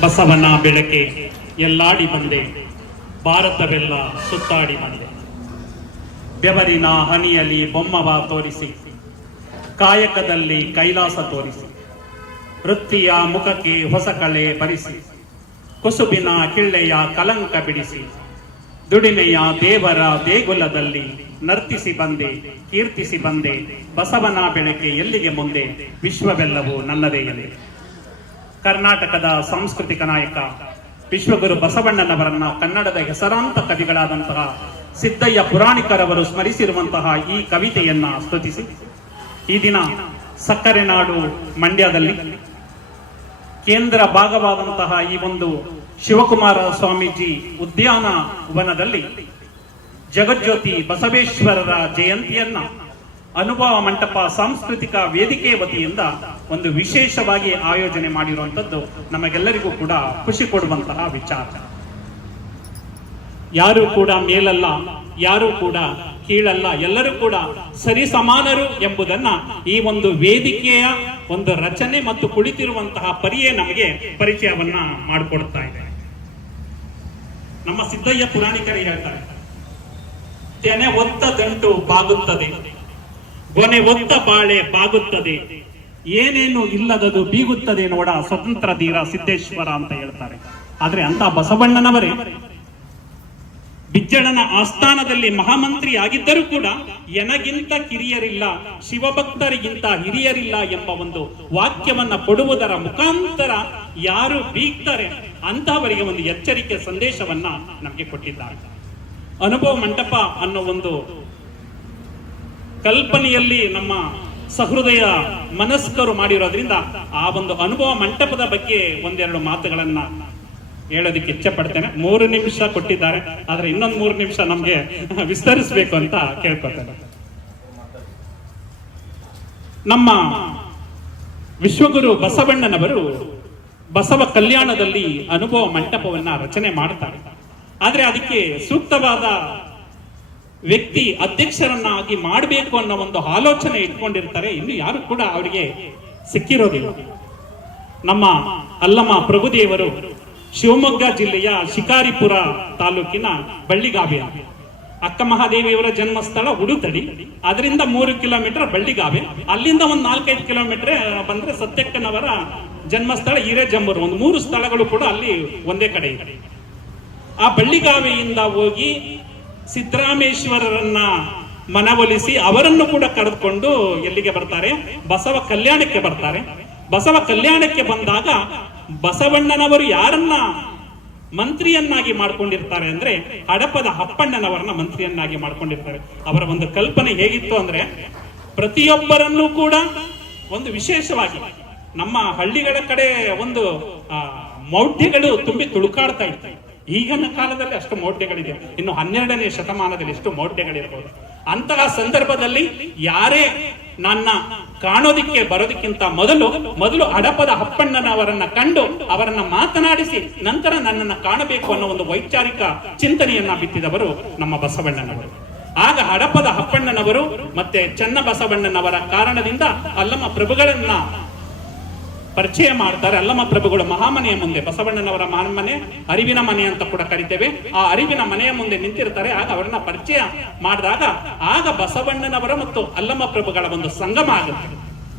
ಬಸವನ ಬೆಳಕೆ ಎಲ್ಲಾಡಿ ಬಂದೆ, ಭಾರತವೆಲ್ಲ ಸುತ್ತಾಡಿ ಬಂದೆ. ಬೆವರಿನ ಹನಿಯಲ್ಲಿ ಬೊಮ್ಮವ ತೋರಿಸಿ, ಕಾಯಕದಲ್ಲಿ ಕೈಲಾಸ ತೋರಿಸಿ, ವೃತ್ತಿಯ ಮುಖಕ್ಕೆ ಹೊಸ ಕಳೆ ಬರಿಸಿ, ಕುಸುಬಿನ ಕಿಳ್ಳೆಯ ಕಲಂಕ ಬಿಡಿಸಿ, ದುಡಿಮೆಯ ದೇವರ ದೇಗುಲದಲ್ಲಿ ನರ್ತಿಸಿ ಬಂದೆ, ಕೀರ್ತಿಸಿ ಬಂದೆ. ಬಸವನ ಬೆಳಕೆ ಎಲ್ಲಿಗೆ ಮುಂದೆ, ವಿಶ್ವವೆಲ್ಲವೂ ನನ್ನದೇ ಎಂದೆ. ಕರ್ನಾಟಕದ ಸಾಂಸ್ಕೃತಿಕ ನಾಯಕ ವಿಶ್ವಗುರು ಬಸವಣ್ಣನವರನ್ನ ಕನ್ನಡದ ಹೆಸರಾಂತ ಕವಿಗಳಾದಂತಹ ಸಿದ್ದಯ್ಯ ಪುರಾಣಿಕರವರು ಸ್ಮರಿಸಿರುವಂತಹ ಈ ಕವಿತೆಯನ್ನ ಸ್ತುತಿಸಿ, ಈ ದಿನ ಸಕ್ಕರೆ ನಾಡು ಮಂಡ್ಯದಲ್ಲಿ ಕೇಂದ್ರ ಭಾಗವಾದಂತಹ ಈ ಒಂದು ಶಿವಕುಮಾರ ಸ್ವಾಮೀಜಿ ಉದ್ಯಾನವನದಲ್ಲಿ ಜಗಜ್ಯೋತಿ ಬಸವೇಶ್ವರರ ಜಯಂತಿಯನ್ನ ಅನುಭವ ಮಂಟಪ ಸಾಂಸ್ಕೃತಿಕ ವೇದಿಕೆ ವತಿಯಿಂದ ಒಂದು ವಿಶೇಷವಾಗಿ ಆಯೋಜನೆ ಮಾಡಿರುವಂತದ್ದು ನಮಗೆಲ್ಲರಿಗೂ ಕೂಡ ಖುಷಿ ಕೊಡುವಂತಹ ವಿಚಾರ. ಯಾರು ಕೂಡ ಮೇಲಲ್ಲ, ಯಾರು ಕೂಡ ಕೀಳಲ್ಲ, ಎಲ್ಲರೂ ಕೂಡ ಸರಿ ಸಮಾನರು ಎಂಬುದನ್ನ ಈ ಒಂದು ವೇದಿಕೆಯ ಒಂದು ರಚನೆ ಮತ್ತು ಕುಳಿತಿರುವಂತಹ ಪರಿಯೇ ನಮಗೆ ಪರಿಚಯವನ್ನ ಮಾಡಿಕೊಡ್ತಾ ಇದೆ. ನಮ್ಮ ಸಿದ್ದಯ್ಯ ಪುರಾಣಿಕರು ಹೇಳ್ತಾರೆ, ತೆನೆ ಒತ್ತ ದಂಟು ಬಾಗುತ್ತದೆ, ಗೊನೆ ಒತ್ತ ಬಾಳೆ ಬಾಗುತ್ತದೆ, ಏನೇನು ಇಲ್ಲದದು ಬೀಗುತ್ತದೆ ನೋಡ ಸ್ವತಂತ್ರ ಧೀರ ಸಿದ್ದೇಶ್ವರ ಅಂತ ಹೇಳ್ತಾರೆ. ಆದ್ರೆ ಅಂತ ಬಸವಣ್ಣನವರೇ ಬಿಜ್ಜಳನ ಆಸ್ಥಾನದಲ್ಲಿ ಮಹಾಮಂತ್ರಿ ಆಗಿದ್ದರೂ ಕೂಡ ಎನಗಿಂತ ಕಿರಿಯರಿಲ್ಲ, ಶಿವಭಕ್ತರಿಗಿಂತ ಹಿರಿಯರಿಲ್ಲ ಎಂಬ ಒಂದು ವಾಕ್ಯವನ್ನ ಕೊಡುವುದರ ಮುಖಾಂತರ ಯಾರು ಬೀಗ್ತಾರೆ ಅಂತಹವರಿಗೆ ಒಂದು ಎಚ್ಚರಿಕೆ ಸಂದೇಶವನ್ನ ನಮಗೆ ಕೊಟ್ಟಿದ್ದಾರೆ. ಅನುಭವ ಮಂಟಪ ಅನ್ನೋ ಒಂದು ಕಲ್ಪನೆಯಲ್ಲಿ ನಮ್ಮ ಸಹೃದಯ ಮನಸ್ಕರು ಮಾಡಿರೋದ್ರಿಂದ ಆ ಒಂದು ಅನುಭವ ಮಂಟಪದ ಬಗ್ಗೆ ಒಂದೆರಡು ಮಾತುಗಳನ್ನ ಹೇಳೋದಕ್ಕೆ ಇಚ್ಛೆ ಪಡ್ತೇನೆ. 3 ನಿಮಿಷ ಕೊಟ್ಟಿದ್ದಾರೆ, ಆದ್ರೆ ಇನ್ನೊಂದು 3 ನಿಮಿಷ ನಮ್ಗೆ ವಿಸ್ತರಿಸಬೇಕು ಅಂತ ಕೇಳ್ಕೊತೇನೆ. ನಮ್ಮ ವಿಶ್ವಗುರು ಬಸವಣ್ಣನವರು ಬಸವ ಕಲ್ಯಾಣದಲ್ಲಿ ಅನುಭವ ಮಂಟಪವನ್ನ ರಚನೆ ಮಾಡ್ತಾರೆ. ಆದ್ರೆ ಅದಕ್ಕೆ ಸೂಕ್ತವಾದ ವ್ಯಕ್ತಿ ಅಧ್ಯಕ್ಷರನ್ನಾಗಿ ಮಾಡಬೇಕು ಅನ್ನೋ ಒಂದು ಆಲೋಚನೆ ಇಟ್ಕೊಂಡಿರ್ತಾರೆ. ಇನ್ನು ಯಾರು ಕೂಡ ಅವರಿಗೆ ಸಿಕ್ಕಿರೋದಿಲ್ಲ. ನಮ್ಮ ಅಲ್ಲಮ ಪ್ರಭುದೇವರು ಶಿವಮೊಗ್ಗ ಜಿಲ್ಲೆಯ ಶಿಕಾರಿಪುರ ತಾಲೂಕಿನ ಬಳ್ಳಿಗಾವೆ, ಅಕ್ಕ ಮಹಾದೇವಿಯವರ ಜನ್ಮಸ್ಥಳ ಉಡುತಡಿ, ಅದರಿಂದ 3 ಕಿಲೋಮೀಟರ್ ಬಳ್ಳಿಗಾವೆ, ಅಲ್ಲಿಂದ ಒಂದು 4-5 ಕಿಲೋಮೀಟರ್ ಬಂದ್ರೆ ಸತ್ಯಕ್ಕನವರ ಜನ್ಮಸ್ಥಳ ಹಿರೇಜಂಬೂರು, ಒಂದು 3 ಸ್ಥಳಗಳು ಕೂಡ ಅಲ್ಲಿ ಒಂದೇ ಕಡೆ ಇದೆ. ಆ ಬಳ್ಳಿಗಾವೆಯಿಂದ ಹೋಗಿ ಸಿದ್ದರಾಮೇಶ್ವರರನ್ನ ಮನವೊಲಿಸಿ ಅವರನ್ನು ಕೂಡ ಕರೆದುಕೊಂಡು ಎಲ್ಲಿಗೆ ಬರ್ತಾರೆ, ಬಸವ ಕಲ್ಯಾಣಕ್ಕೆ ಬರ್ತಾರೆ. ಬಸವ ಕಲ್ಯಾಣಕ್ಕೆ ಬಂದಾಗ ಬಸವಣ್ಣನವರು ಯಾರನ್ನ ಮಂತ್ರಿಯನ್ನಾಗಿ ಮಾಡ್ಕೊಂಡಿರ್ತಾರೆ ಅಂದ್ರೆ ಹಡಪದ ಅಪ್ಪಣ್ಣನವರನ್ನ ಮಂತ್ರಿಯನ್ನಾಗಿ ಮಾಡ್ಕೊಂಡಿರ್ತಾರೆ. ಅವರ ಒಂದು ಕಲ್ಪನೆ ಹೇಗಿತ್ತು ಅಂದ್ರೆ ಪ್ರತಿಯೊಬ್ಬರನ್ನು ಕೂಡ ಒಂದು ವಿಶೇಷವಾಗಿ ನಮ್ಮ ಹಳ್ಳಿಗಳ ಕಡೆ ಒಂದು ಮೌಢ್ಯಗಳು ತುಂಬಿ ತುಳುಕಾಡ್ತಾ ಇತ್ತು. ಈಗಿನ ಕಾಲದಲ್ಲಿ ಅಷ್ಟು ಮೌಢ್ಯಗಳಿದೆ, ಇನ್ನು 12ನೇ ಶತಮಾನದಲ್ಲಿ ಎಷ್ಟು ಮೌಢ್ಯಗಳಿರಬಹುದು. ಅಂತಹ ಸಂದರ್ಭದಲ್ಲಿ ಯಾರೇ ನನ್ನ ಕಾಣೋದಿಕ್ಕೆ ಬರೋದಕ್ಕಿಂತ ಮೊದಲು ಹಡಪದ ಅಪ್ಪಣ್ಣನವರನ್ನ ಕಂಡು ಅವರನ್ನ ಮಾತನಾಡಿಸಿ ನಂತರ ನನ್ನನ್ನ ಕಾಣಬೇಕು ಅನ್ನೋ ಒಂದು ವೈಚಾರಿಕ ಚಿಂತನೆಯನ್ನ ಬಿತ್ತಿದವರು ನಮ್ಮ ಬಸವಣ್ಣನವರು. ಆಗ ಹಡಪದ ಅಪ್ಪಣ್ಣನವರು ಮತ್ತೆ ಚನ್ನ ಬಸವಣ್ಣನವರ ಕಾರಣದಿಂದ ಅಲ್ಲಮ ಪ್ರಭುಗಳನ್ನ ಪರಿಚಯ ಮಾಡ್ತಾರೆ. ಅಲ್ಲಮ ಪ್ರಭುಗಳು ಮಹಾಮನೆಯ ಮುಂದೆ, ಬಸವಣ್ಣನವರ ಮನೆ ಅರಿವಿನ ಮನೆ ಅಂತ ಕೂಡ ಕರಿತೇವೆ, ಆ ಅರಿವಿನ ಮನೆಯ ಮುಂದೆ ನಿಂತಿರ್ತಾರೆ. ಆಗ ಅವರನ್ನ ಪರಿಚಯ ಮಾಡಿದಾಗ ಆಗ ಬಸವಣ್ಣನವರ ಮತ್ತು ಅಲ್ಲಮ ಪ್ರಭುಗಳ ಒಂದು ಸಂಗಮ ಆಗುತ್ತೆ.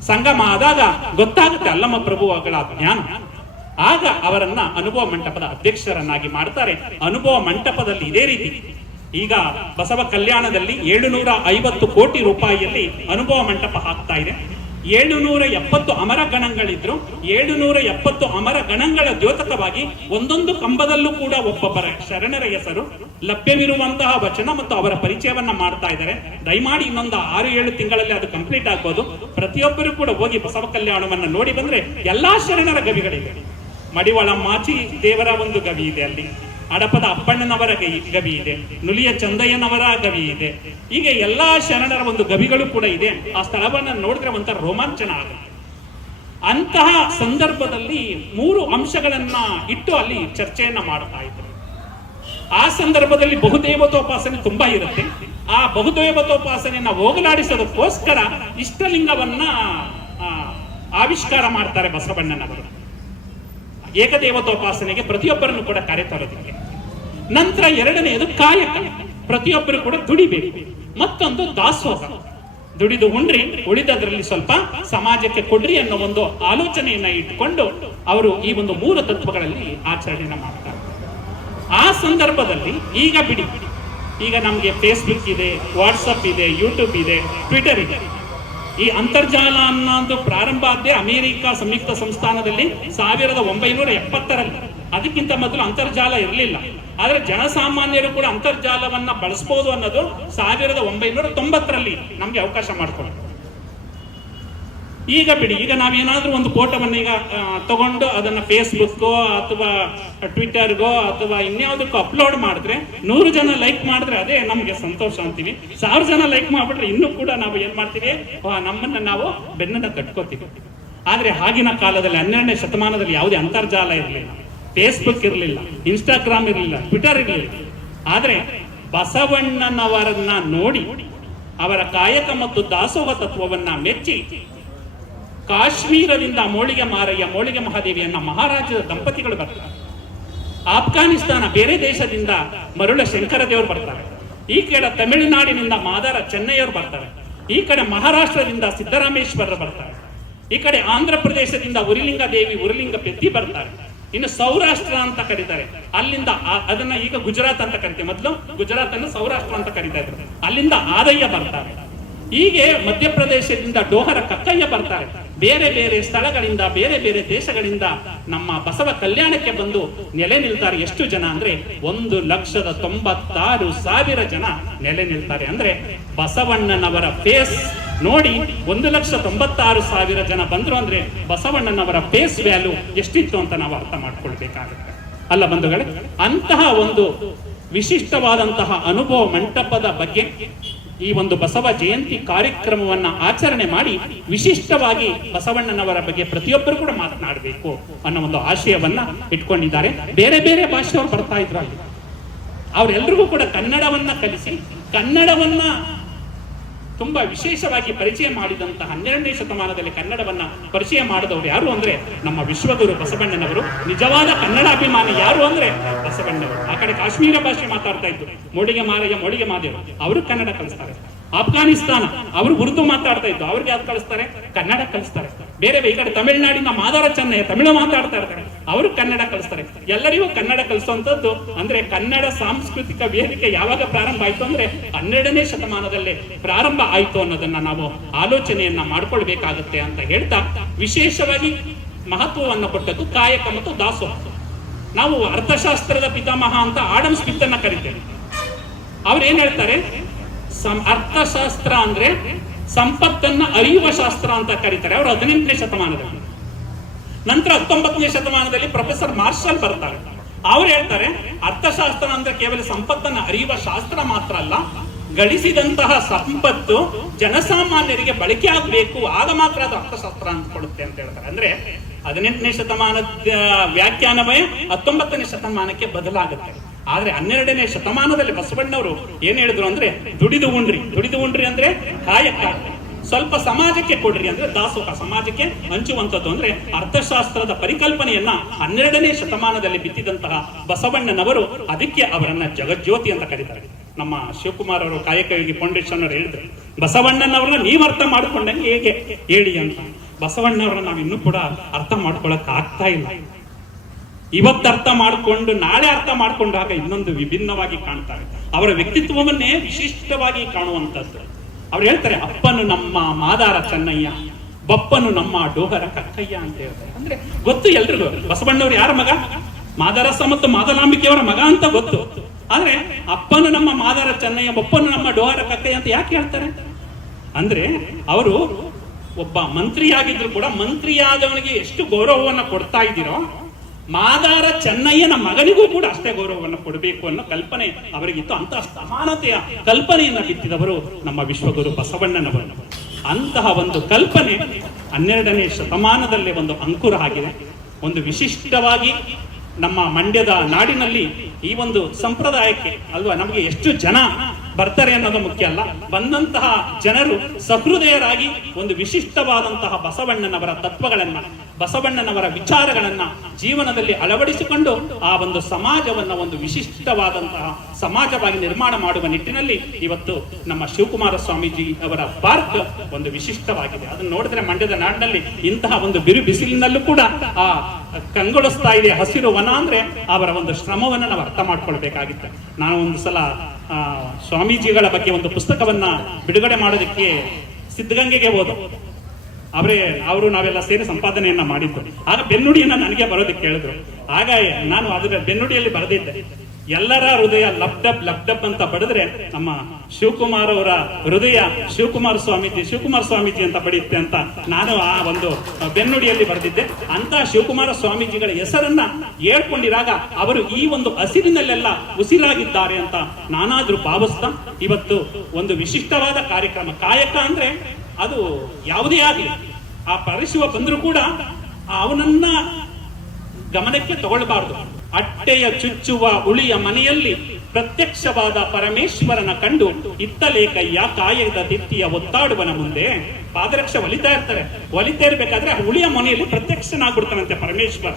ಸಂಗಮ ಆದಾಗ ಗೊತ್ತಾಗುತ್ತೆ ಅಲ್ಲಮ ಪ್ರಭುಗಳ ಜ್ಞಾನ. ಆಗ ಅವರನ್ನ ಅನುಭವ ಮಂಟಪದ ಅಧ್ಯಕ್ಷರನ್ನಾಗಿ ಮಾಡ್ತಾರೆ. ಅನುಭವ ಮಂಟಪದಲ್ಲಿ ಇದೇ ರೀತಿ ಈಗ ಬಸವ ಕಲ್ಯಾಣದಲ್ಲಿ 750 ಕೋಟಿ ರೂಪಾಯಿಯಲ್ಲಿ ಅನುಭವ ಮಂಟಪ ಆಗ್ತಾ ಇದೆ. 770 ಅಮರ ಗಣಗಳಿದ್ರು. 770 ಅಮರ ಗಣಗಳ ದ್ಯೋತಕವಾಗಿ ಒಂದೊಂದು ಕಂಬದಲ್ಲೂ ಕೂಡ ಒಬ್ಬೊಬ್ಬರ ಶರಣರ ಹೆಸರು, ಲಭ್ಯವಿರುವಂತಹ ವಚನ ಮತ್ತು ಅವರ ಪರಿಚಯವನ್ನ ಮಾಡ್ತಾ ಇದ್ದಾರೆ. ದಯಮಾಡಿ ಇನ್ನೊಂದು 6-7 ತಿಂಗಳಲ್ಲಿ ಅದು ಕಂಪ್ಲೀಟ್ ಆಗ್ಬೋದು. ಪ್ರತಿಯೊಬ್ಬರು ಕೂಡ ಹೋಗಿ ಬಸವ ಕಲ್ಯಾಣವನ್ನ ನೋಡಿ ಬಂದ್ರೆ ಎಲ್ಲಾ ಶರಣರ ಗವಿಗಳಿವೆ. ಮಡಿವಾಳ ಮಾಚಿ ದೇವರ ಒಂದು ಗವಿ ಇದೆ, ಅಲ್ಲಿ ಹಡಪದ ಅಪ್ಪಣ್ಣನವರ ಗವಿ ಇದೆ, ನುಲಿಯ ಚಂದಯ್ಯನವರ ಗವಿ ಇದೆ. ಹೀಗೆ ಎಲ್ಲಾ ಶರಣರ ಒಂದು ಗವಿಗಳು ಕೂಡ ಇದೆ. ಆ ಸ್ಥಳವನ್ನ ನೋಡಿದ್ರೆ ಒಂಥರ ರೋಮಾಂಚನ ಆಗುತ್ತೆ. ಅಂತಹ ಸಂದರ್ಭದಲ್ಲಿ 3 ಅಂಶಗಳನ್ನ ಇಟ್ಟು ಅಲ್ಲಿ ಚರ್ಚೆಯನ್ನ ಮಾಡ್ತಾ ಇದ್ರು. ಆ ಸಂದರ್ಭದಲ್ಲಿ ಬಹುದೇವತೋಪಾಸನೆ ತುಂಬಾ ಇರುತ್ತೆ. ಆ ಬಹುದೇವತೋಪಾಸನೆಯನ್ನ ಹೋಗಲಾಡಿಸೋದಕ್ಕೋಸ್ಕರ ಇಷ್ಟಲಿಂಗವನ್ನ ಆವಿಷ್ಕಾರ ಮಾಡ್ತಾರೆ ಬಸವಣ್ಣನವರು. ಏಕದೇವತೋಪಾಸನೆಗೆ ಪ್ರತಿಯೊಬ್ಬರನ್ನು ಕೂಡ ಕರೆತರೋದಕ್ಕೆ. ನಂತರ ಎರಡನೆಯದು ಕಾಯಕ, ಪ್ರತಿಯೊಬ್ಬರು ಕೂಡ ದುಡಿಬೇಕು. ಮತ್ತೊಂದು ದಾಸೋಹ, ದುಡಿದು ಉಂಡ್ರಿ ಉಳಿದದ್ರಲ್ಲಿ ಸ್ವಲ್ಪ ಸಮಾಜಕ್ಕೆ ಕೊಡ್ರಿ ಅನ್ನೋ ಒಂದು ಆಲೋಚನೆಯನ್ನ ಇಟ್ಕೊಂಡು ಅವರು ಈ ಒಂದು 3 ತತ್ವಗಳಲ್ಲಿ ಆಚರಣೆಯನ್ನ ಮಾಡ್ತಾರೆ. ಆ ಸಂದರ್ಭದಲ್ಲಿ ಈಗ ಬಿಡಿ, ಈಗ ನಮ್ಗೆ ಫೇಸ್ಬುಕ್ ಇದೆ, ವಾಟ್ಸಪ್ ಇದೆ, ಯೂಟ್ಯೂಬ್ ಇದೆ, ಟ್ವಿಟರ್ ಇದೆ. ಈ ಅಂತರ್ಜಾಲ ಅನ್ನೋದು ಪ್ರಾರಂಭ ಆದ್ದೇ ಅಮೆರಿಕ ಸಂಯುಕ್ತ ಸಂಸ್ಥಾನದಲ್ಲಿ 1970ರಲ್ಲಿ. ಅದಕ್ಕಿಂತ ಮೊದಲು ಅಂತರ್ಜಾಲ ಇರಲಿಲ್ಲ. ಆದ್ರೆ ಜನಸಾಮಾನ್ಯರು ಕೂಡ ಅಂತರ್ಜಾಲವನ್ನ ಬಳಸಬಹುದು ಅನ್ನೋದು 1990ರಲ್ಲಿ ನಮ್ಗೆ ಅವಕಾಶ ಮಾಡ್ಕೊಂಡು. ಈಗ ಬಿಡಿ, ಈಗ ನಾವೇನಾದ್ರೂ ಒಂದು ಫೋಟೋವನ್ನ ಈಗ ತಗೊಂಡು ಅದನ್ನ ಫೇಸ್ಬುಕ್ಗೋ ಅಥವಾ ಟ್ವಿಟರ್ಗೋ ಅಥವಾ ಇನ್ಯಾವುದಕ್ಕೂ ಅಪ್ಲೋಡ್ ಮಾಡಿದ್ರೆ 100 ಜನ ಲೈಕ್ ಮಾಡಿದ್ರೆ ಅದೇ ನಮ್ಗೆ ಸಂತೋಷ ಅಂತೀವಿ. 1000 ಜನ ಲೈಕ್ ಮಾಡ್ಬಿಟ್ರೆ ಇನ್ನೂ ಕೂಡ ನಾವು ಏನ್ ಮಾಡ್ತೀವಿ, ನಮ್ಮನ್ನ ನಾವು ಬೆನ್ನನ್ನ ತಟ್ಕೋತೀವಿ. ಆದ್ರೆ ಆಗಿನ ಕಾಲದಲ್ಲಿ 12ನೇ ಶತಮಾನದಲ್ಲಿ ಯಾವುದೇ ಅಂತರ್ಜಾಲ ಇರಲಿಲ್ಲ, ಫೇಸ್ಬುಕ್ ಇರಲಿಲ್ಲ, ಇನ್ಸ್ಟಾಗ್ರಾಮ್ ಇರಲಿಲ್ಲ, ಟ್ವಿಟರ್ ಇರಲಿಲ್ಲ. ಆದ್ರೆ ಬಸವಣ್ಣನವರನ್ನ ನೋಡಿ ಅವರ ಕಾಯಕ ಮತ್ತು ದಾಸೋಹ ತತ್ವವನ್ನ ಮೆಚ್ಚಿ ಕಾಶ್ಮೀರದಿಂದ ಮೋಳಿಗೆ ಮಾರಯ್ಯ, ಮೋಳಿಗೆ ಮಹಾದೇವಿಯನ್ನ ಮಹಾರಾಜರ ದಂಪತಿಗಳು ಬರ್ತಾರೆ. ಆಫ್ಘಾನಿಸ್ತಾನ ಬೇರೆ ದೇಶದಿಂದ ಮರುಳ ಶಂಕರ ದೇವರು ಬರ್ತಾರೆ. ಈ ಕಡೆ ತಮಿಳುನಾಡಿನಿಂದ ಮಾದಾರ ಚೆನ್ನೈಯವರು ಬರ್ತಾರೆ. ಈ ಕಡೆ ಮಹಾರಾಷ್ಟ್ರದಿಂದ ಸಿದ್ದರಾಮೇಶ್ವರರು ಬರ್ತಾರೆ. ಈ ಕಡೆ ಆಂಧ್ರ ಪ್ರದೇಶದಿಂದ ಉರಿಲಿಂಗ ದೇವಿ, ಉರಿಲಿಂಗ ಪೆದ್ದಿ ಬರ್ತಾರೆ. ಇನ್ನು ಸೌರಾಷ್ಟ್ರ ಅಂತ ಕರೀತಾರೆ, ಅಲ್ಲಿಂದ ಅದನ್ನ ಈಗ ಗುಜರಾತ್ ಅಂತ ಕರಿತೇವೆ. ಮೊದಲು ಗುಜರಾತ್ ಅನ್ನು ಸೌರಾಷ್ಟ್ರ ಅಂತ ಕರೀತಾ ಇದ್ರು. ಅಲ್ಲಿಂದ ಆದಯ್ಯ ಬರ್ತಾರೆ. ಹೀಗೆ ಮಧ್ಯಪ್ರದೇಶದಿಂದ ಡೋಹರ ಕಕ್ಕಯ್ಯ ಬರ್ತಾರೆ. ಬೇರೆ ಬೇರೆ ಸ್ಥಳಗಳಿಂದ, ಬೇರೆ ಬೇರೆ ದೇಶಗಳಿಂದ ನಮ್ಮ ಬಸವ ಕಲ್ಯಾಣಕ್ಕೆ ಬಂದು ನೆಲೆ ನಿಲ್ತಾರೆ. ಎಷ್ಟು ಜನ ಅಂದ್ರೆ 1,96,000 ಜನ ನೆಲೆ ನಿಲ್ತಾರೆ. ಅಂದ್ರೆ ಬಸವಣ್ಣನವರ ಫೇಸ್ ನೋಡಿ 1,96,000 ಜನ ಬಂದ್ರು ಅಂದ್ರೆ ಬಸವಣ್ಣನವರ ಫೇಸ್ ವ್ಯಾಲ್ಯೂ ಎಷ್ಟಿತ್ತು ಅಂತ ನಾವು ಅರ್ಥ ಮಾಡ್ಕೊಳ್ಬೇಕಾಗುತ್ತೆ ಅಲ್ಲ ಬಂಧುಗಳೇ. ಅಂತಹ ಒಂದು ವಿಶಿಷ್ಟವಾದಂತಹ ಅನುಭವ ಮಂಟಪದ ಬಗ್ಗೆ ಈ ಒಂದು ಬಸವ ಜಯಂತಿ ಕಾರ್ಯಕ್ರಮವನ್ನ ಆಚರಣೆ ಮಾಡಿ ವಿಶಿಷ್ಟವಾಗಿ ಬಸವಣ್ಣನವರ ಬಗ್ಗೆ ಪ್ರತಿಯೊಬ್ಬರು ಕೂಡ ಮಾತನಾಡಬೇಕು ಅನ್ನೋ ಒಂದು ಆಶಯವನ್ನ ಇಟ್ಕೊಂಡಿದ್ದಾರೆ. ಬೇರೆ ಬೇರೆ ಭಾಷೆಯವರು ಬರ್ತಾ ಇದ್ರು ಅಲ್ಲಿ. ಅವರೆಲ್ಲರಿಗೂ ಕೂಡ ಕನ್ನಡವನ್ನ ಕಲಿಸಿ, ಕನ್ನಡವನ್ನ ತುಂಬಾ ವಿಶೇಷವಾಗಿ ಪರಿಚಯ ಮಾಡಿದಂತಹ 12ನೇ ಶತಮಾನದಲ್ಲಿ ಕನ್ನಡವನ್ನ ಪರಿಚಯ ಮಾಡಿದವರು ಯಾರು ಅಂದ್ರೆ ನಮ್ಮ ವಿಶ್ವಗುರು ಬಸವಣ್ಣನವರು. ನಿಜವಾದ ಕನ್ನಡಾಭಿಮಾನಿ ಯಾರು ಅಂದ್ರೆ ಬಸವಣ್ಣವರು. ಆ ಕಡೆ ಕಾಶ್ಮೀರ ಭಾಷೆ ಮಾತಾಡ್ತಾ ಇದ್ರು, ಮೋಳಿಗೆ ಮಾರಯ್ಯ, ಮೋಳಿಗೆ ಮಾದೇವ, ಅವರು ಕನ್ನಡ ಕಲಿಸ್ತಾರೆ. ಆಫ್ಘಾನಿಸ್ತಾನ ಅವರು ಉರ್ದು ಮಾತಾಡ್ತಾ ಇದ್ರು, ಅವ್ರಿಗೆ ಯಾರು ಕಲಿಸ್ತಾರೆ? ಕನ್ನಡ ಕಲಿಸ್ತಾರೆ. ಬೇರೆ ಈ ಕಡೆ ತಮಿಳುನಾಡಿನ ಮಾದಾರ ಚೆನ್ನೈ ತಮಿಳು ಮಾತಾಡ್ತಾ ಇರ್ತಾರೆ, ಅವರು ಕನ್ನಡ ಕಲಿಸ್ತಾರೆ. ಎಲ್ಲರಿಗೂ ಕನ್ನಡ ಕಲಿಸುವಂತದ್ದು ಅಂದ್ರೆ ಕನ್ನಡ ಸಾಂಸ್ಕೃತಿಕ ವೇದಿಕೆ ಯಾವಾಗ ಪ್ರಾರಂಭ ಆಯ್ತು ಅಂದ್ರೆ 12ನೇ ಶತಮಾನದಲ್ಲೇ ಪ್ರಾರಂಭ ಆಯ್ತು ಅನ್ನೋದನ್ನ ನಾವು ಆಲೋಚನೆಯನ್ನ ಮಾಡ್ಕೊಳ್ಬೇಕಾಗತ್ತೆ ಅಂತ ಹೇಳ್ತಾ, ವಿಶೇಷವಾಗಿ ಮಹತ್ವವನ್ನು ಕೊಟ್ಟದ್ದು ಕಾಯಕ ಮತ್ತು ದಾಸೋಹ. ನಾವು ಅರ್ಥಶಾಸ್ತ್ರದ ಪಿತಾಮಹ ಅಂತ ಆಡಮ್ ಸ್ಮಿತ್ ಅನ್ನ ಕರಿತೇವೆ. ಅವ್ರು ಏನ್ ಹೇಳ್ತಾರೆ, ಅರ್ಥಶಾಸ್ತ್ರ ಅಂದ್ರೆ ಸಂಪತ್ತನ್ನ ಅರಿಯುವ ಶಾಸ್ತ್ರ ಅಂತ ಕರೀತಾರೆ. ಅವರು 18ನೇ ಶತಮಾನದಲ್ಲಿ. ನಂತರ 19ನೇ ಶತಮಾನದಲ್ಲಿ ಪ್ರೊಫೆಸರ್ ಮಾರ್ಷಲ್ ಬರ್ತಾರೆ. ಅವ್ರು ಹೇಳ್ತಾರೆ ಅರ್ಥಶಾಸ್ತ್ರ ಅಂದ್ರೆ ಕೇವಲ ಸಂಪತ್ತನ್ನ ಅರಿಯುವ ಶಾಸ್ತ್ರ ಮಾತ್ರ ಅಲ್ಲ, ಗಳಿಸಿದಂತಹ ಸಂಪತ್ತು ಜನಸಾಮಾನ್ಯರಿಗೆ ಬಳಕೆ ಆಗಬೇಕು, ಆಗ ಮಾತ್ರ ಅದು ಅರ್ಥಶಾಸ್ತ್ರ ಅಂತ ಕೊಡುತ್ತೆ ಅಂತ ಹೇಳ್ತಾರೆ. ಅಂದ್ರೆ 18ನೇ ಶತಮಾನದ ವ್ಯಾಖ್ಯಾನವೇ 19ನೇ ಶತಮಾನಕ್ಕೆ ಬದಲಾಗುತ್ತೆ. ಆದ್ರೆ 12ನೇ ಶತಮಾನದಲ್ಲಿ ಬಸವಣ್ಣವರು ಏನ್ ಹೇಳಿದ್ರು ಅಂದ್ರೆ ದುಡಿದು ಉಂಡ್ರಿ. ದುಡಿದು ಉಂಡ್ರಿ ಅಂದ್ರೆ ಕಾಯಕ, ಸ್ವಲ್ಪ ಸಮಾಜಕ್ಕೆ ಕೊಡ್ರಿ ಅಂದ್ರೆ ದಾಸೋಹ, ಸಮಾಜಕ್ಕೆ ಹಂಚುವಂಥದ್ದು. ಅಂದ್ರೆ ಅರ್ಥಶಾಸ್ತ್ರದ ಪರಿಕಲ್ಪನೆಯನ್ನ 12ನೇ ಶತಮಾನದಲ್ಲಿ ಬಿತ್ತಿದಂತಹ ಬಸವಣ್ಣನವರು, ಅದಕ್ಕೆ ಅವರನ್ನ ಜಗಜ್ಯೋತಿ ಅಂತ ಕರೀತಾರೆ. ನಮ್ಮ ಶಿವಕುಮಾರ್ ಅವರು ಕಾಯಕಯೋಗಿ ಫೌಂಡೇಶನ್ ಅವರು ಹೇಳಿದ್ರು, ಬಸವಣ್ಣನವ್ರನ್ನ ನೀವ್ ಅರ್ಥ ಮಾಡ್ಕೊಂಡಂಗೆ ಹೇಗೆ ಹೇಳಿ ಅಂತ. ಬಸವಣ್ಣವ್ರನ್ನ ನಾವು ಇನ್ನೂ ಕೂಡ ಅರ್ಥ ಮಾಡ್ಕೊಳಕ್ ಆಗ್ತಾ ಇಲ್ಲ. ಇವತ್ತು ಅರ್ಥ ಮಾಡಿಕೊಂಡು ನಾಳೆ ಅರ್ಥ ಮಾಡ್ಕೊಂಡಾಗ ಇನ್ನೊಂದು ವಿಭಿನ್ನವಾಗಿ ಕಾಣ್ತಾರೆ. ಅವರ ವ್ಯಕ್ತಿತ್ವವನ್ನೇ ವಿಶಿಷ್ಟವಾಗಿ ಕಾಣುವಂಥದ್ದು. ಅವ್ರು ಹೇಳ್ತಾರೆ, ಅಪ್ಪನು ನಮ್ಮ ಮಾದಾರ ಚೆನ್ನಯ್ಯ, ಬಪ್ಪನು ನಮ್ಮ ಡೋಹರ ಕಕ್ಕಯ್ಯ ಅಂತ ಹೇಳ್ತಾರೆ. ಅಂದ್ರೆ ಗೊತ್ತು ಎಲ್ರಿಗೂ ಬಸವಣ್ಣವ್ರು ಯಾರ ಮಗ, ಮಾದಾರಸ ಮತ್ತು ಮಾದಲಾಂಬಿಕೆಯವರ ಮಗ ಅಂತ ಗೊತ್ತು. ಆದ್ರೆ ಅಪ್ಪನು ನಮ್ಮ ಮಾದಾರ ಚೆನ್ನಯ್ಯ, ಬಪ್ಪನು ನಮ್ಮ ಡೋಹರ ಕಕ್ಕಯ್ಯ ಅಂತ ಯಾಕೆ ಹೇಳ್ತಾರೆ ಅಂದ್ರೆ, ಅವರು ಒಬ್ಬ ಮಂತ್ರಿಯಾಗಿದ್ರು ಕೂಡ ಮಂತ್ರಿಯಾದವನಿಗೆ ಎಷ್ಟು ಗೌರವವನ್ನ ಕೊಡ್ತಾ ಇದ್ದೀರೋ, ಮಾದಾರ ಚೆನ್ನಯ್ಯನ ಮಗನಿಗೂ ಕೂಡ ಅಷ್ಟೇ ಗೌರವವನ್ನು ಕೊಡಬೇಕು ಅನ್ನೋ ಕಲ್ಪನೆ ಅವರಿಗಿತ್ತು. ಅಂತಹ ಸಮಾನತೆಯ ಕಲ್ಪನೆಯನ್ನ ಬಿತ್ತಿದವರು ನಮ್ಮ ವಿಶ್ವಗುರು ಬಸವಣ್ಣನವರು. ಅಂತಹ ಒಂದು ಕಲ್ಪನೆ 12ನೇ ಶತಮಾನದಲ್ಲೇ ಒಂದು ಅಂಕುರ ಆಗಿದೆ. ಒಂದು ವಿಶಿಷ್ಟವಾಗಿ ನಮ್ಮ ಮಂಡ್ಯದ ನಾಡಿನಲ್ಲಿ ಈ ಒಂದು ಸಂಪ್ರದಾಯಕ್ಕೆ ಅಲ್ವಾ, ನಮಗೆ ಎಷ್ಟು ಜನ ಬರ್ತಾರೆ ಅನ್ನೋದು ಮುಖ್ಯ ಅಲ್ಲ, ಬಂದಂತಹ ಜನರು ಸಹೃದಯರಾಗಿ ಒಂದು ವಿಶಿಷ್ಟವಾದಂತಹ ಬಸವಣ್ಣನವರ ತತ್ವಗಳನ್ನ ಬಸವಣ್ಣನವರ ವಿಚಾರಗಳನ್ನ ಜೀವನದಲ್ಲಿ ಅಳವಡಿಸಿಕೊಂಡು ಆ ಒಂದು ಸಮಾಜವನ್ನ ಒಂದು ವಿಶಿಷ್ಟವಾದಂತಹ ಸಮಾಜವಾಗಿ ನಿರ್ಮಾಣ ಮಾಡುವ ನಿಟ್ಟಿನಲ್ಲಿ ಇವತ್ತು ನಮ್ಮ ಶಿವಕುಮಾರ ಸ್ವಾಮೀಜಿ ಅವರ ಪಾರ್ಕ್ ಒಂದು ವಿಶಿಷ್ಟವಾಗಿದೆ. ಅದನ್ನು ನೋಡಿದ್ರೆ ಮಂಡ್ಯದ ನಾಡಿನಲ್ಲಿ ಇಂತಹ ಒಂದು ಬಿರು ಬಿಸಿಲಿನಲ್ಲೂ ಕೂಡ ಆ ಕಂಗೊಳಿಸ್ತಾ ಇದೆ ಹಸಿರು ವನ ಅಂದ್ರೆ ಅವರ ಒಂದು ಶ್ರಮವನ್ನ ನಾವು ಅರ್ಥ ಮಾಡ್ಕೊಳ್ಬೇಕಾಗಿತ್ತು. ನಾನು ಒಂದು ಸಲ ಸ್ವಾಮೀಜಿಗಳ ಬಗ್ಗೆ ಒಂದು ಪುಸ್ತಕವನ್ನ ಬಿಡುಗಡೆ ಮಾಡೋದಕ್ಕೆ ಸಿದ್ಧಗಂಗೆಗೆ ಹೋದ. ಅವರು ನಾವೆಲ್ಲ ಸೇರಿ ಸಂಪಾದನೆಯನ್ನ ಮಾಡಿದ್ದು. ಆಗ ಬೆನ್ನುಡಿಯನ್ನ ನನಗೆ ಬರೋದಕ್ಕೆ ಹೇಳಿದ್ರು. ಆಗ ನಾನು ಅದರ ಬೆನ್ನುಡಿಯಲ್ಲಿ ಬರೆದಿದ್ದೆ, ಎಲ್ಲರ ಹೃದಯ ಲಬ್ಡಬ್ ಅಂತ ಬಡಿದ್ರೆ ನಮ್ಮ ಶಿವಕುಮಾರ್ ಅವರ ಹೃದಯ ಶಿವಕುಮಾರ ಸ್ವಾಮೀಜಿ ಅಂತ ಬಡಿಯುತ್ತೆ ಅಂತ ನಾನು ಆ ಒಂದು ಬೆನ್ನುಡಿಯಲ್ಲಿ ಬರೆದಿದ್ದೆ. ಅಂತ ಶಿವಕುಮಾರ ಸ್ವಾಮೀಜಿಗಳ ಹೆಸರನ್ನ ಹೇಳ್ಕೊಂಡಿರಾಗ ಅವರು ಈ ಒಂದು ಹಸಿರಿನಲ್ಲೆಲ್ಲ ಉಸಿರಾಗಿದ್ದಾರೆ ಅಂತ ನಾನಾದ್ರೂ ಭಾವಿಸ್ತಾ ಇವತ್ತು ಒಂದು ವಿಶಿಷ್ಟವಾದ ಕಾರ್ಯಕ್ರಮ. ಕಾಯಕ ಅಂದ್ರೆ ಅದು ಯಾವುದೇ ಆಗಲಿ, ಆ ಪರಶಿವ ಬಂದರೂ ಕೂಡ ಅವನನ್ನ ಗಮನಕ್ಕೆ ತಗೊಳ್ಬಾರ್ದು. ಅಟ್ಟೆಯ ಚುಚ್ಚುವ ಉಳಿಯ ಮನೆಯಲ್ಲಿ ಪ್ರತ್ಯಕ್ಷವಾದ ಪರಮೇಶ್ವರನ ಕಂಡು ಇತ್ತಲೇ ಕೈಯ ಕಾಯದ ತಿತ್ತಿಯ ಒತ್ತಾಡುವನ ಮುಂದೆ ಪಾದರಕ್ಷ ಹೊಲಿತಾ ಇರ್ಬೇಕಾದ್ರೆ ಆ ಉಳಿಯ ಮನೆಯಲ್ಲಿ ಪ್ರತ್ಯಕ್ಷನಾಗ್ಬಿಡ್ತಾನಂತೆ ಪರಮೇಶ್ವರ.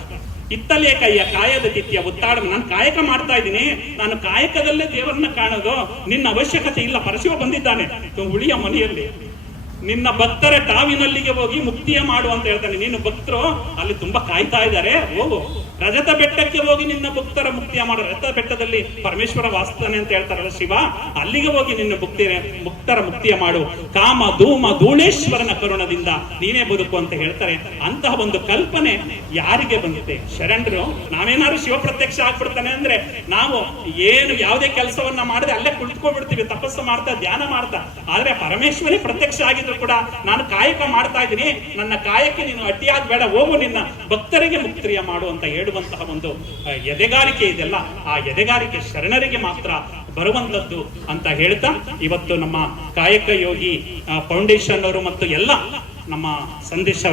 ಇತ್ತಲೇ ಕೈಯ ಕಾಯದ ತಿಥಿಯ ಒತ್ತಾಡುವ, ನಾನು ಕಾಯಕ ಮಾಡ್ತಾ ಇದ್ದೀನಿ, ನಾನು ಕಾಯಕದಲ್ಲೇ ದೇವರನ್ನ ಕಾಣೋದು, ನಿನ್ನ ಅವಶ್ಯಕತೆ ಇಲ್ಲ, ಪರಶಿವ ಬಂದಿದ್ದಾನೆ ಉಳಿಯ ಮನೆಯಲ್ಲಿ, ನಿನ್ನ ಭಕ್ತರ ಟಾವಿನಲ್ಲಿಗೆ ಹೋಗಿ ಮುಕ್ತಿಯ ಮಾಡು ಅಂತ ಹೇಳ್ತಾನೆ. ನೀನು ಭಕ್ತರು ಅಲ್ಲಿ ತುಂಬಾ ಕಾಯ್ತಾ ಇದ್ದಾರೆ, ಹೋಗು ರಜತ ಬೆಟ್ಟಕ್ಕೆ ಹೋಗಿ ನಿನ್ನ ಭಕ್ತರ ಮುಕ್ತಿಯ ಮಾಡು. ರಜತ ಬೆಟ್ಟದಲ್ಲಿ ಪರಮೇಶ್ವರ ವಾಸ್ತಾನೆ ಅಂತ ಹೇಳ್ತಾರಲ್ಲ ಶಿವ, ಅಲ್ಲಿಗೆ ಹೋಗಿ ನಿನ್ನ ಮುಕ್ತರ ಮುಕ್ತಿಯ ಮಾಡು, ಕಾಮ ಧೂಮ ಧೂಳೇಶ್ವರನ ಕರುಣದಿಂದ ನೀನೇ ಬದುಕು ಅಂತ ಹೇಳ್ತಾರೆ. ಅಂತಹ ಒಂದು ಕಲ್ಪನೆ ಯಾರಿಗೆ ಬಂದಿದೆ? ಶರಣರು. ನಾವೇನಾದ್ರು ಶಿವ ಪ್ರತ್ಯಕ್ಷ ಆಗ್ಬಿಡ್ತಾನೆ ಅಂದ್ರೆ ನಾವು ಏನು ಯಾವುದೇ ಕೆಲಸವನ್ನ ಮಾಡದೆ ಅಲ್ಲೇ ಕುಳಿತುಕೊಂಡ್ಬಿಡ್ತೀವಿ, ತಪಸ್ಸು ಮಾಡ್ತಾ ಧ್ಯಾನ ಮಾಡ್ತಾ. ಆದ್ರೆ ಪರಮೇಶ್ವರೇ ಪ್ರತ್ಯಕ್ಷ ಆಗಿದ್ರು ಕೂಡ ನಾನು ಕಾಯಕ ಮಾಡ್ತಾ ಇದ್ದೀನಿ, ನನ್ನ ಕಾಯಕ್ಕೆ ನೀನು ಅಡ್ಡಿಯಾಗಬೇಡ, ಹೋಗು ನಿನ್ನ ಭಕ್ತರಿಗೆ ಮುಕ್ತಿಯ ಮಾಡು ಅಂತ ಹೇಳುವಂತಹ ಒಂದು ಎದೆಗಾರಿಕೆ ಇದೆಲ್ಲ, ಆ ಎದೆಗಾರಿಕೆ ಶರಣರಿಗೆ ಮಾತ್ರ ಬರುವಂತದ್ದು ಅಂತ ಹೇಳ್ತಾ ಇವತ್ತು ನಮ್ಮ ಕಾಯಕ ಯೋಗಿ ಫೌಂಡೇಶನ್ ಅವರು ಮತ್ತು ಎಲ್ಲ ನಮ್ಮ ಸಂದೇಶ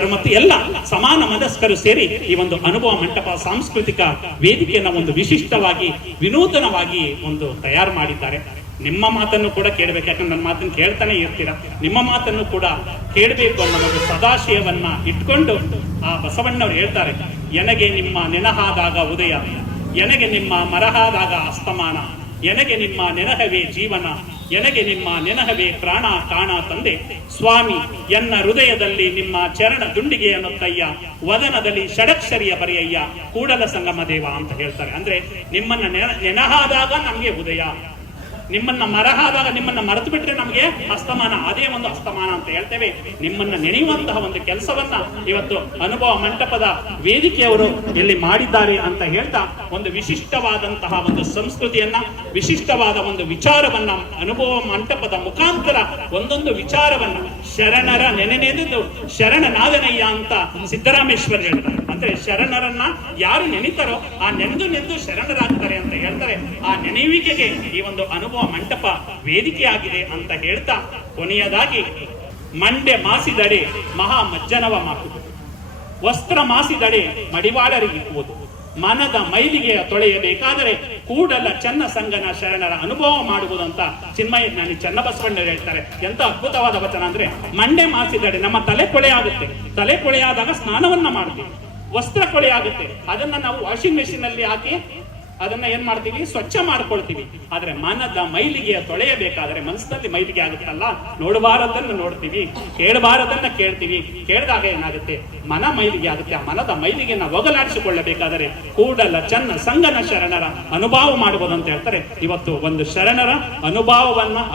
ಅವರು ಮತ್ತು ಎಲ್ಲ ಸಮಾನ ಮನಸ್ಕರು ಸೇರಿ ಈ ಒಂದು ಅನುಭವ ಮಂಟಪ ಸಾಂಸ್ಕೃತಿಕ ವೇದಿಕೆಯನ್ನ ಒಂದು ವಿಶಿಷ್ಟವಾಗಿ ವಿನೂತನವಾಗಿ ಒಂದು ತಯಾರು ಮಾಡಿದ್ದಾರೆ. ನಿಮ್ಮ ಮಾತನ್ನು ಕೂಡ ಕೇಳಬೇಕು, ಯಾಕಂದ್ರೆ ನನ್ನ ಮಾತನ್ನು ಕೇಳ್ತಾನೆ ಇರ್ತೀರ. ನಿಮ್ಮ ಮಾತನ್ನು ಕೂಡ ಕೇಳಬೇಕು ಅನ್ನೋ ಒಂದು ಸದಾಶಯವನ್ನ ಇಟ್ಕೊಂಡು ಆ ಬಸವಣ್ಣವ್ರು ಹೇಳ್ತಾರೆ, ಎನಗೆ ನಿಮ್ಮ ನೆನಹಾದಾಗ ಉದಯ, ಎನಗೆ ನಿಮ್ಮ ಮರಹಾದಾಗ ಅಸ್ತಮಾನ, ಎನಗೆ ನಿಮ್ಮ ನೆನಹವೇ ಜೀವನ, ಎನಗೆ ನಿಮ್ಮ ನೆನಹವೇ ಪ್ರಾಣ ಕಾಣ ತಂದೆ ಸ್ವಾಮಿ, ಎನ್ನ ಹೃದಯದಲ್ಲಿ ನಿಮ್ಮ ಚರಣ ದುಂಡಿಗೆಯನ್ನು ಕೈಯ, ವದನದಲ್ಲಿ ಷಡಕ್ಷರಿಯ ಬರೆಯಯ್ಯ, ಕೂಡಲ ಸಂಗಮ ದೇವ ಅಂತ ಹೇಳ್ತಾರೆ. ಅಂದ್ರೆ ನಿಮ್ಮನ್ನ ನೆನಹಾದಾಗ ನಮ್ಗೆ ಉದಯ, ನಿಮ್ಮನ್ನ ಮರಹಾದಾಗ ನಿಮ್ಮನ್ನ ಮರೆತು ಬಿಟ್ರೆ ನಮಗೆ ಅಸ್ತಮಾನ, ಅದೇ ಒಂದು ಅಸ್ತಮಾನ ಅಂತ ಹೇಳ್ತೇವೆ. ನಿಮ್ಮನ್ನ ನೆನೆಯುವಂತಹ ಒಂದು ಕೆಲಸವನ್ನ ಇವತ್ತು ಅನುಭವ ಮಂಟಪದ ವೇದಿಕೆಯವರು ಇಲ್ಲಿ ಮಾಡಿದ್ದಾರೆ ಅಂತ ಹೇಳ್ತಾ ಒಂದು ವಿಶಿಷ್ಟವಾದಂತಹ ಒಂದು ಸಂಸ್ಕೃತಿಯನ್ನ, ವಿಶಿಷ್ಟವಾದ ಒಂದು ವಿಚಾರವನ್ನ ಅನುಭವ ಮಂಟಪದ ಮುಖಾಂತರ ಒಂದೊಂದು ವಿಚಾರವನ್ನ ಶರಣರ ನೆನೆನೆದು ಶರಣನಾದನಯ್ಯ ಅಂತ ಸಿದ್ದರಾಮೇಶ್ವರ್ ಹೇಳ್ತಾರೆ. ಅಂದ್ರೆ ಶರಣರನ್ನ ಯಾರು ನೆನಿತಾರೋ ಆ ನೆನೆದು ಶರಣರಾಗ್ತಾರೆ ಅಂತ ಹೇಳ್ತಾರೆ. ಆ ನೆನೆಯುವಿಕೆಗೆ ಈ ಒಂದು ಅನುಭವ ಮಂಟಪ ವೇದಿಕೆಯಾಗಿದೆ ಅಂತ ಹೇಳ್ತಾ ಕೊನೆಯದಾಗಿ, ಮಂಡೆ ಮಾಸಿದಡೆ ಮಹಾ ಮಜ್ಜನವ ಮಾಕುವುದು, ವಸ್ತ್ರ ಮಾಸಿದಡೆ ಮಡಿವಾಳರಿಗಿಕ್ಕುವುದು, ಮನದ ಮೈಲಿಗೆಯ ತೊಳೆಯಬೇಕಾದರೆ ಕೂಡಲ ಚನ್ನ ಸಂಗನ ಶರಣರ ಅನುಭವ ಮಾಡುವುದು ಅಂತ ಚಿನ್ಮಯ ಚನ್ನಬಸವಣ್ಣ ಹೇಳ್ತಾರೆ. ಎಂತ ಅದ್ಭುತವಾದ ವಚನ ಅಂದ್ರೆ, ಮಂಡೆ ಮಾಸಿದಡೆ ನಮ್ಮ ತಲೆ ಕೊಳೆ ಆಗುತ್ತೆ, ತಲೆ ಕೊಳೆಯಾದಾಗ ಸ್ನಾನವನ್ನ ಮಾಡ್ತೀವಿ, ವಸ್ತ್ರ ಕೊಳೆ ಆಗುತ್ತೆ, ಅದನ್ನ ನಾವು ವಾಷಿಂಗ್ ಮೆಷಿನ್ ಅಲ್ಲಿ ಹಾಕಿ ಅದನ್ನ ಏನ್ ಮಾಡ್ತೀವಿ, ಸ್ವಚ್ಛ ಮಾಡ್ಕೊಳ್ತೀವಿ. ಆದ್ರೆ ಮನದ ಮೈಲಿಗೆಯ ತೊಳೆಯಬೇಕಾದ್ರೆ ಮನಸ್ಸಿನಲ್ಲಿ ಮೈಲಿಗೆ ಆಗುತ್ತಲ್ಲ, ನೋಡಬಾರದನ್ನ ನೋಡ್ತೀವಿ, ಕೇಳಬಾರದನ್ನ ಕೇಳ್ತೀವಿ, ಕೇಳಿದಾಗ ಏನಾಗುತ್ತೆ, ಮನ ಮೈಲಿಗೆ ಆಗುತ್ತೆ. ಆ ಮನದ ಮೈಲಿಗೆಯನ್ನ ಒಗಲಾಡಿಸಿಕೊಳ್ಳಬೇಕಾದರೆ ಕೂಡಲ ಚನ್ನ ಸಂಗನ ಶರಣರ ಅನುಭವ ಮಾಡುವುದು ಅಂತ ಹೇಳ್ತಾರೆ. ಇವತ್ತು ಒಂದು ಶರಣರ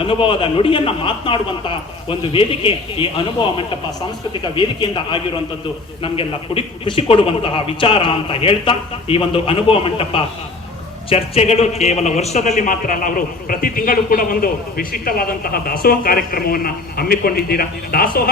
ಅನುಭವದ ನುಡಿಯನ್ನ ಮಾತನಾಡುವಂತಹ ಒಂದು ವೇದಿಕೆ ಈ ಅನುಭವ ಮಂಟಪ ಸಾಂಸ್ಕೃತಿಕ ವೇದಿಕೆಯಿಂದ ಆಗಿರುವಂತದ್ದು ನಮ್ಗೆಲ್ಲ ಖುಷಿ ಕೊಡುವಂತಹ ವಿಚಾರ ಅಂತ ಹೇಳ್ತಾ, ಈ ಒಂದು ಅನುಭವ ಮಂಟಪ ಚರ್ಚೆಗಳು ಕೇವಲ ವರ್ಷದಲ್ಲಿ ಮಾತ್ರ ಅಲ್ಲ, ಅವರು ಪ್ರತಿ ತಿಂಗಳು ಕೂಡ ಒಂದು ವಿಶಿಷ್ಟವಾದಂತಹ ದಾಸೋಹ ಕಾರ್ಯಕ್ರಮವನ್ನ ಹಮ್ಮಿಕೊಂಡಿದ್ದೀರಾ. ದಾಸೋಹ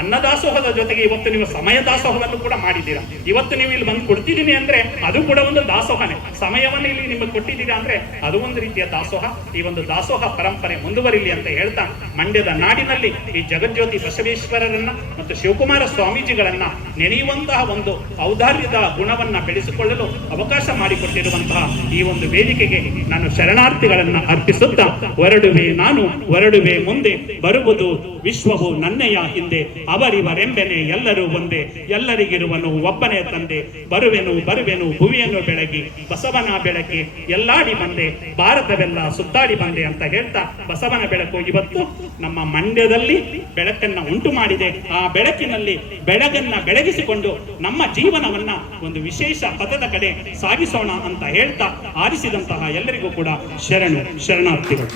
ಅನ್ನದಾಸೋಹದ ಜೊತೆಗೆ ಇವತ್ತು ನೀವು ಸಮಯ ದಾಸೋಹವನ್ನು ಕೂಡ ಮಾಡಿದ್ದೀರಾ. ಇವತ್ತು ನೀವು ಇಲ್ಲಿ ಬಂದು ಕೊಡ್ತಿದ್ದೀನಿ ಅಂದ್ರೆ ಅದು ಕೂಡ ಒಂದು ದಾಸೋಹನೇ. ಸಮಯವನ್ನು ಇಲ್ಲಿ ನಿಮಗೆ ಕೊಟ್ಟಿದ್ದೀರಾ ಅಂದ್ರೆ ಅದು ಒಂದು ರೀತಿಯ ದಾಸೋಹ. ಈ ಒಂದು ದಾಸೋಹ ಪರಂಪರೆ ಮುಂದುವರಿಲಿ ಅಂತ ಹೇಳ್ತಾ, ಮಂಡ್ಯದ ನಾಡಿನಲ್ಲಿ ಈ ಜಗಜ್ಯೋತಿ ಬಸವೇಶ್ವರರನ್ನ ಮತ್ತು ಶಿವಕುಮಾರ ಸ್ವಾಮೀಜಿಗಳನ್ನ ನೆನೆಯುವಂತಹ ಒಂದು ಔದಾರ್ಯದ ಗುಣವನ್ನ ಬೆಳೆಸಿಕೊಳ್ಳಲು ಅವಕಾಶ ಮಾಡಿಕೊಟ್ಟಿರುವಂತಹ ಈ ಒಂದು ವೇದಿಕೆಗೆ ನಾನು ಶರಣಾರ್ಥಿಗಳನ್ನ ಅರ್ಪಿಸುತ್ತಾ, ಹೊರಡುವೆ ನಾನು ಹೊರಡುವೆ ಮುಂದೆ, ಬರುವುದು ವಿಶ್ವವು ನನ್ನೆಯ ಹಿಂದೆ ಅವರಿವರೆಂಬೆನೆ ಎಲ್ಲರೂ ಒಂದೇ ಎಲ್ಲರಿಗಿರುವನು ಒಬ್ಬನೇ ತಂದೆ ಬರುವೆನು ಭುವಿಯನ್ನು ಬೆಳಗಿ ಬಸವನ ಬೆಳಕಿ ಎಲ್ಲಾಡಿ ಬಂದೆ ಭಾರತವೆಲ್ಲ ಸುತ್ತಾಡಿ ಬಂದೆ ಅಂತ ಹೇಳ್ತಾ ಬಸವನ ಬೆಳಕು ಇವತ್ತು ನಮ್ಮ ಮಂಡ್ಯದಲ್ಲಿ ಬೆಳಕನ್ನ ಉಂಟು ಮಾಡಿದೆ. ಆ ಬೆಳಕಿನಲ್ಲಿ ಬೆಳಗನ್ನ ಬೆಳಗಿಸಿಕೊಂಡು ನಮ್ಮ ಜೀವನವನ್ನ ಒಂದು ವಿಶೇಷ ಪಥದ ಕಡೆ ಸಾಗಿಸೋಣ ಅಂತ ಹೇಳ್ತಾ ಆರಿಸಿದಂತಹ ಎಲ್ಲರಿಗೂ ಕೂಡ ಶರಣಾರ್ಥಿಗಳು.